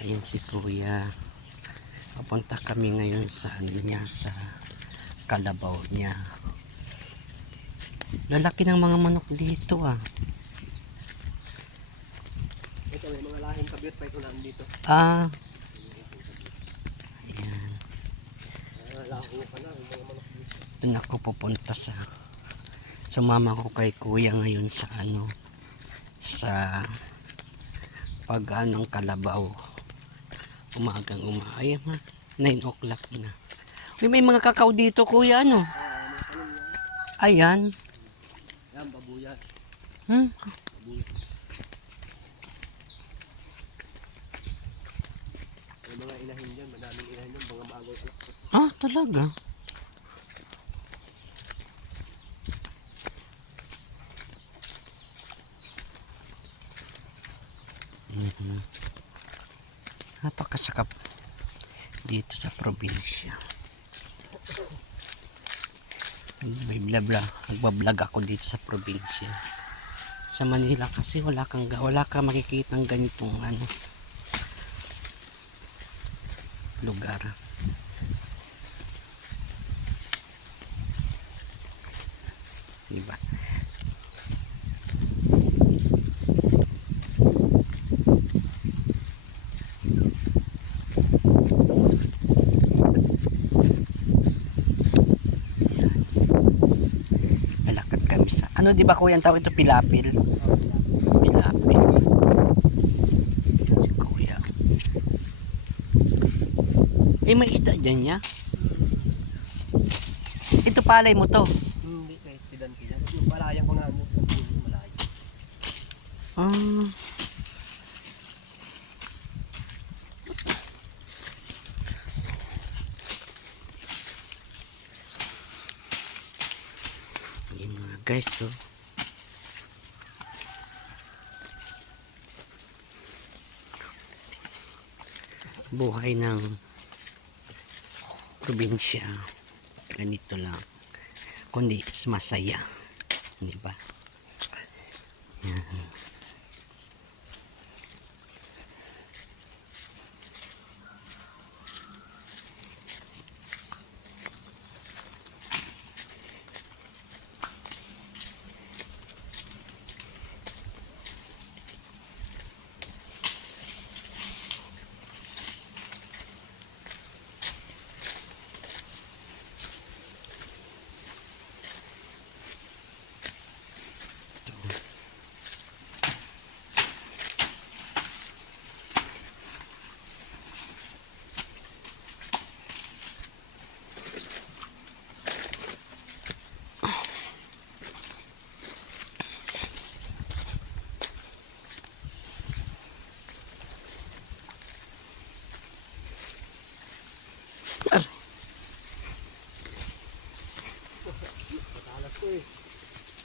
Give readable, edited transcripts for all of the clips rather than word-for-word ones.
Ayun si kuya. Papunta kami ngayon sa niya, sa kalabaw niya. Lalaki ng mga manok dito ah. Ito may mga lahing kabyot pa ito nandito. Ah. Ayan. Laho pa na yung mga manok dito. Doon ako pupunta sa sumama ko kay kuya ngayon sa sa pag-anong kalabaw. Umagang ay 9 o'clock na. Uy, may mga kakao dito kuya ano? Ayan. Yan, babuyan. Babuyan. May mga inahin dyan, madaming inahin dyan, mga maagoy anak ko. Ah, talaga? Napakasakap dito sa probinsya. Nagbablog ako dito sa probinsya. Sa Manila kasi wala ka makikita ng ganitong lugar. Diba? Lalakad kami sa ano, di ba kuya ang tawag ito, pilapil? Pilapil. Si kuya. May isda dyan niya. Ito palay mo to. Hindi, kahit tidan-tidan. Yung palayang ko na ano, yung malayo. Ah. Yan mga guys, so buhay ng probinsya ganito lang, kundi masaya, di ba? Yan. Matalas ko eh.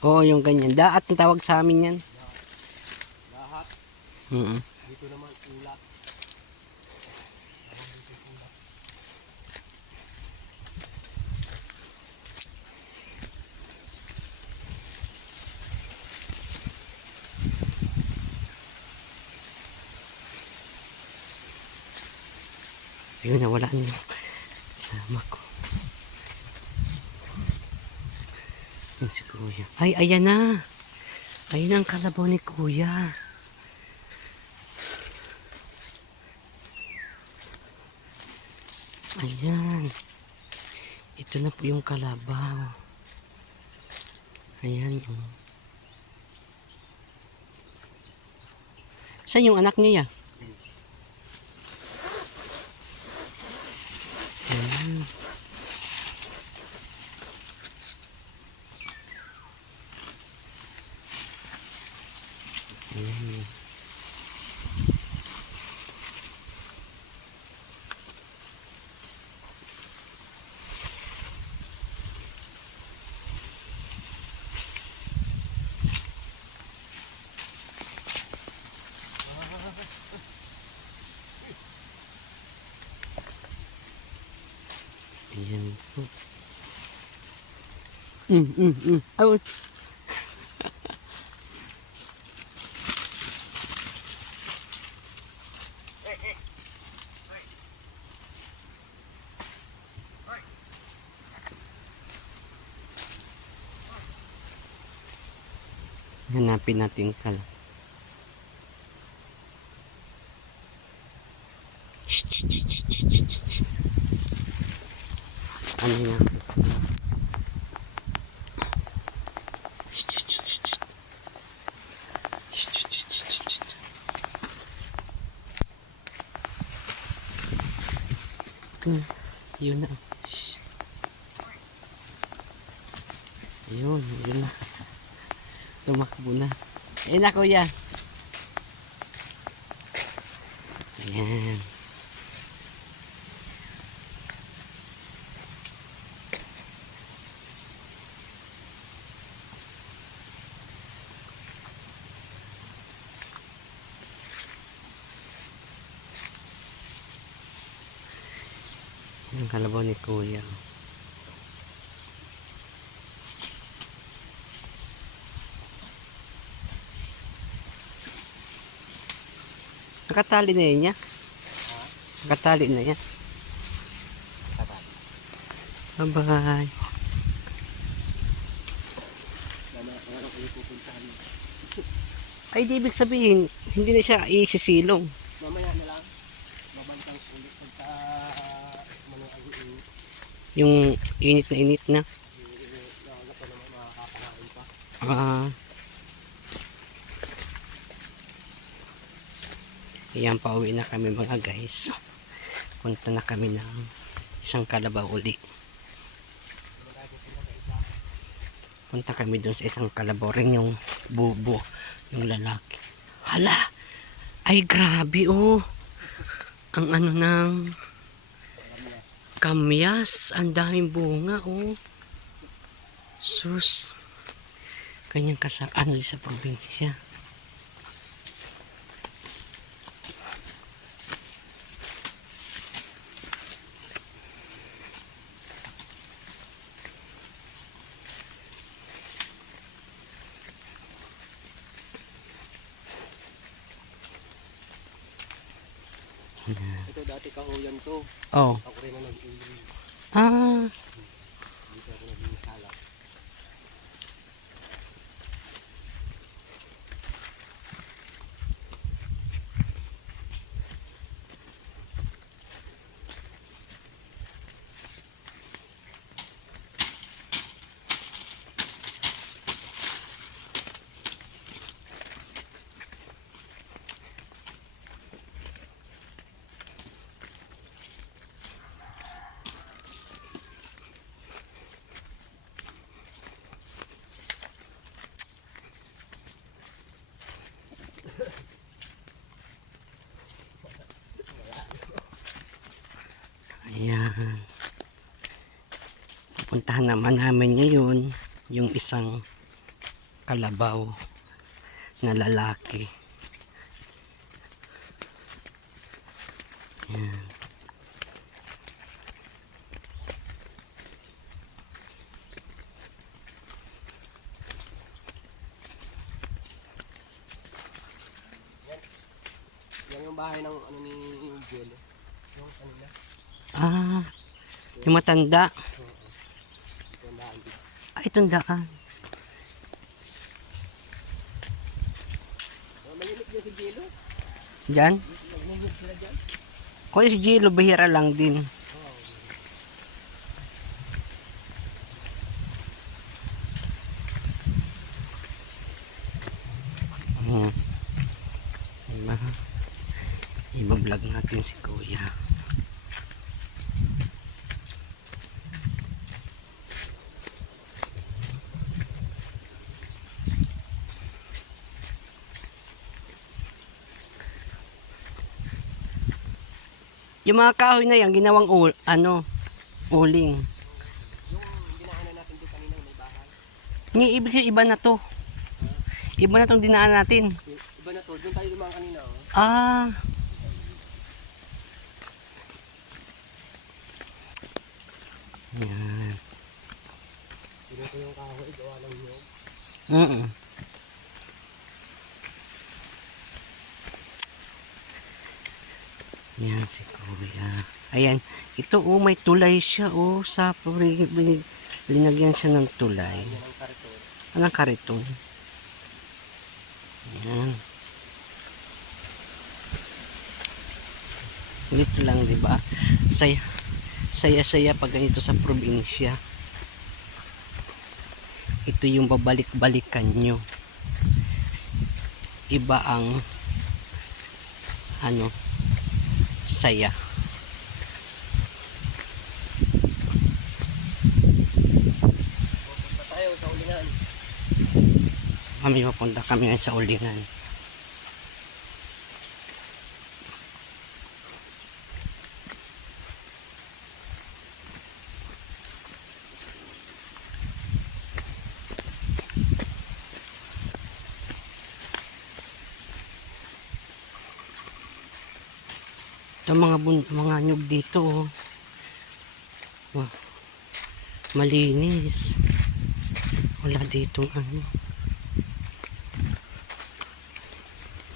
Oo, yung ganyan. Daat ang tawag sa amin yan. Lahat. Mm. Dito naman, ulat. Ayun, nawala na yung sama ko. Yan si kuya. Ay, ayan na. Ayan ang kalabaw ni kuya. Ayan. Ito na po yung kalabaw. Ayan. Oh. Saan yung anak niya? Ayan. Ayan. Ayan po. Ay, Hanapin natin kal. Ano yan? Yun na. Yun na. Tumakbo na. Ayun na, kuya. Ayan. Yung kalabaw ni kuya. Nakatali na yun niya. Nakatali na yan. Bye-bye. Ay, di ibig sabihin, hindi na siya isisilong. Mamaya na lang. Babantang ulit pagka Yung init na init na. lalo pa naman makakapakain pa. Ayan, pauwi na kami mga guys. Punta na kami ng isang kalabaw uli. Punta kami dun sa isang kalabaw rin, yung bubo, yung lalaki. Hala! Ay grabe oh! Ang ano ng kamyas, ang daming bunga oh. Sus! Kanyang ano sa probinsya. Ito dati kahuyan to. Oh. Ako rin ang nag-uwi. Ah. Dito ako naging salak. Ayan. Pupuntahan naman namin ngayon yung isang kalabaw na lalaki. Ayan. Yan yung bahay ng ano ni Jel. Yung kanila. Ah, yung matanda. Ito ang daan dito. Ah, itong daan. Mahilig din si Jelo. Diyan? Mahilig sila dyan. Kung si Gilo, bihira lang din. Iba-vlog natin si kuya. Yung mga kahoy na yan, ginawang uling. Yung dinaanan natin doon kanina may bahay. Hindi, ibig sabihin, iba na to. Iba na tong dinaan natin. Iba na to. Doon tayo dumaan kanina. Oh. Ah. Yan. Dito yung kahoy. Gawa ng nyog. Yan si kuya. Ayan. Ito oh, may tulay siya oh. Sa linagyan siya ng tulay. Yan ang kariton. Anong kariton? Ayan. Dito lang, di ba? Saya-saya pag ganito sa probinsya. Ito yung babalik-balikan nyo. Iba ang saya. Pupunta tayo sa ulingan. Kami papunta kami ngayon sa ulingan. Ito mga nyug dito, oh. Wow. Malinis. Wala dito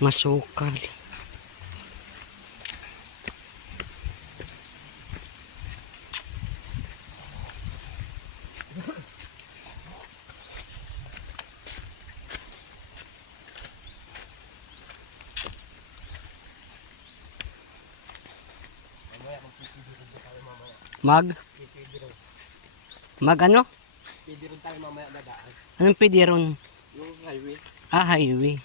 masukal. Mamaya magpipili rin tayo mamaya. Pipili rin. Ano? Pipili rin tayo mamaya dadaan. Anong pwede ron? Yung highway. Highway.